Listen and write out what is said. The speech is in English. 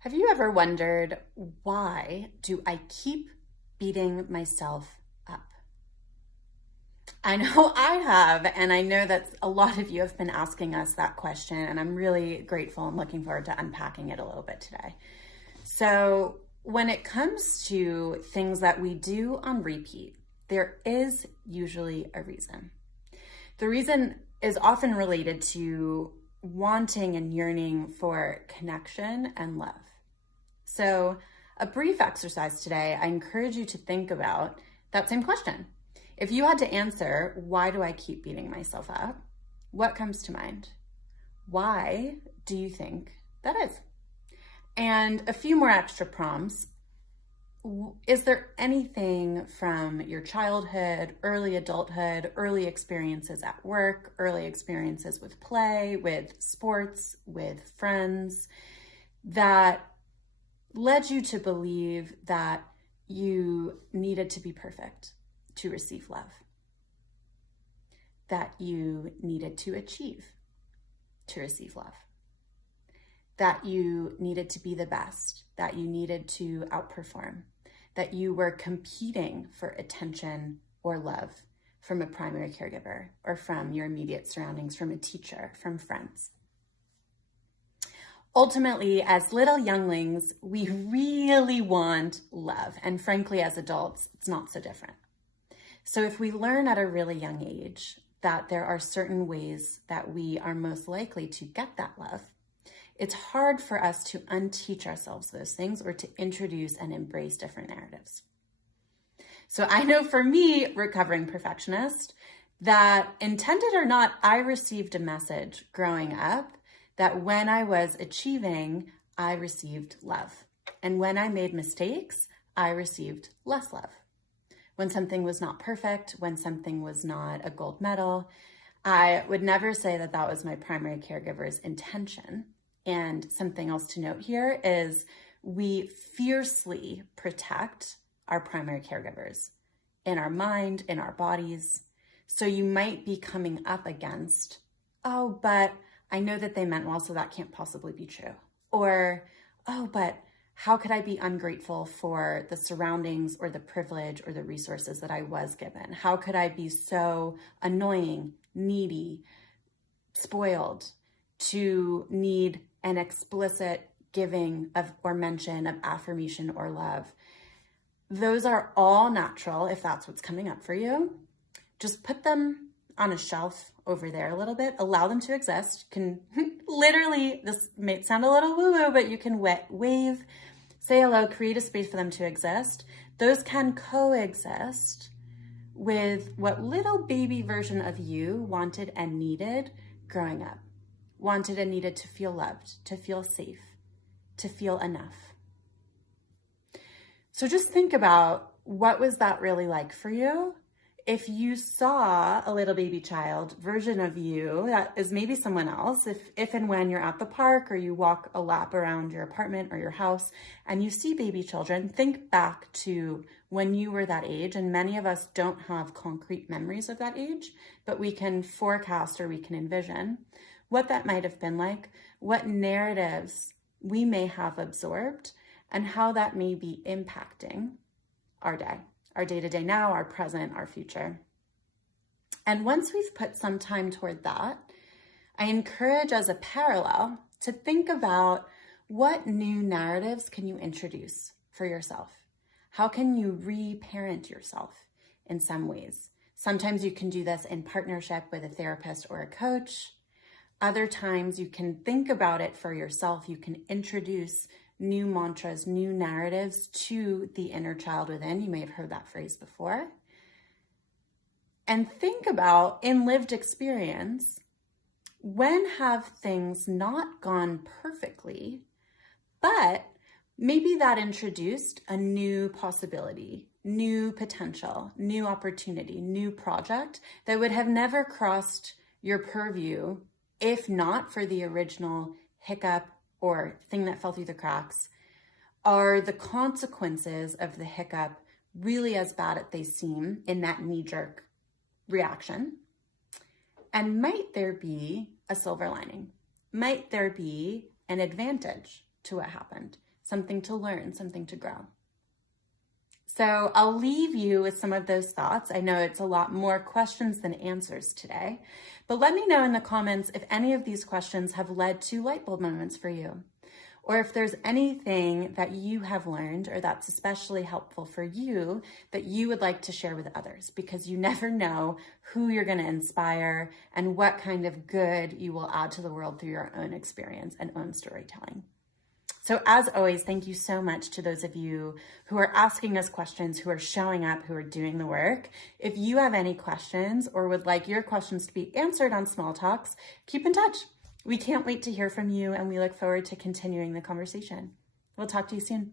Have you ever wondered, why do I keep beating myself up? I know I have, and I know that a lot of you have been asking us that question, and I'm really grateful and looking forward to unpacking it a little bit today. So when it comes to things that we do on repeat, there is usually a reason. The reason is often related to wanting and yearning for connection and love. So a brief exercise today, I encourage you to think about that same question. If you had to answer, why do I keep beating myself up? What comes to mind? Why do you think that is? And a few more extra prompts. Is there anything from your childhood, early adulthood, early experiences at work, early experiences with play, with sports, with friends, that led you to believe that you needed to be perfect to receive love, that you needed to achieve to receive love, that you needed to be the best, that you needed to outperform, that you were competing for attention or love from a primary caregiver or from your immediate surroundings, from a teacher, from friends? Ultimately, as little younglings, we really want love. And frankly, as adults, it's not so different. So if we learn at a really young age that there are certain ways that we are most likely to get that love, it's hard for us to unteach ourselves those things or to introduce and embrace different narratives. So I know for me, recovering perfectionist, that intended or not, I received a message growing up that when I was achieving, I received love. And when I made mistakes, I received less love. When something was not perfect, when something was not a gold medal, I would never say that that was my primary caregiver's intention. And something else to note here is we fiercely protect our primary caregivers in our mind, in our bodies. So you might be coming up against, oh, but I know that they meant well, so that can't possibly be true. Or, oh, but how could I be ungrateful for the surroundings or the privilege or the resources that I was given? How could I be so annoying, needy, spoiled to need an explicit giving of or mention of affirmation or love? Those are all natural if that's what's coming up for you. Just put them on a shelf over there a little bit, allow them to exist. You can literally, this may sound a little woo-woo, but you can wave, say hello, create a space for them to exist. Those can coexist with what little baby version of you wanted and needed growing up. Wanted and needed to feel loved, to feel safe, to feel enough. So just think about, what was that really like for you? If you saw a little baby child version of you that is maybe someone else, if and when you're at the park or you walk a lap around your apartment or your house and you see baby children, think back to when you were that age. And many of us don't have concrete memories of that age, but we can forecast or we can envision what that might have been like, what narratives we may have absorbed, and how that may be impacting our day-to-day now, our present, our future. And once we've put some time toward that, I encourage as a parallel to think about, what new narratives can you introduce for yourself? How can you re-parent yourself in some ways? Sometimes you can do this in partnership with a therapist or a coach. Other times you can think about it for yourself. You can introduce new mantras, new narratives to the inner child within. You may have heard that phrase before. And think about, in lived experience, when have things not gone perfectly, but maybe that introduced a new possibility, new potential, new opportunity, new project that would have never crossed your purview if not for the original hiccup or thing that fell through the cracks. Are the consequences of the hiccup really as bad as they seem in that knee-jerk reaction? And might there be a silver lining? Might there be an advantage to what happened? something to learn, something to grow. So I'll leave you with some of those thoughts. I know it's a lot more questions than answers today, but let me know in the comments if any of these questions have led to light bulb moments for you, or if there's anything that you have learned or that's especially helpful for you that you would like to share with others, because you never know who you're going to inspire and what kind of good you will add to the world through your own experience and own storytelling. So as always, thank you so much to those of you who are asking us questions, who are showing up, who are doing the work. If you have any questions or would like your questions to be answered on Small Talks, keep in touch. We can't wait to hear from you, and we look forward to continuing the conversation. We'll talk to you soon.